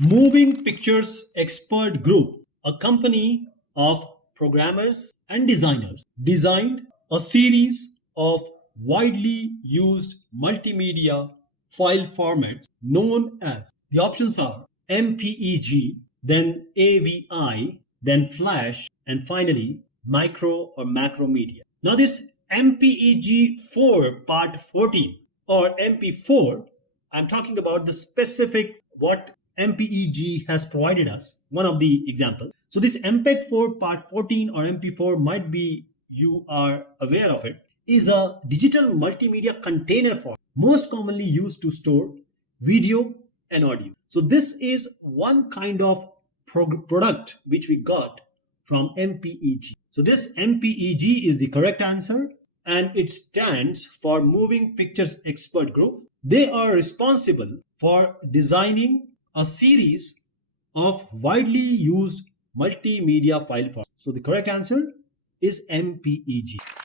Moving Pictures Expert Group, a company of programmers and designers, designed a series of widely used multimedia file formats known as, the options are MPEG, then AVI, then Flash, and finally micro or macro media. Now, this MPEG 4 part 14 or MP4, I'm talking about the specific what MPEG has provided us, one of the examples. So this MPEG 4 part 14 or MP4 might be you are aware of it, is a digital multimedia container format most commonly used to store video and audio. So this is one kind of product which we got from MPEG. So this MPEG is the correct answer, and it stands for Moving Pictures Expert Group. They are responsible for designing a series of widely used multimedia file formats. So the correct answer is MPEG.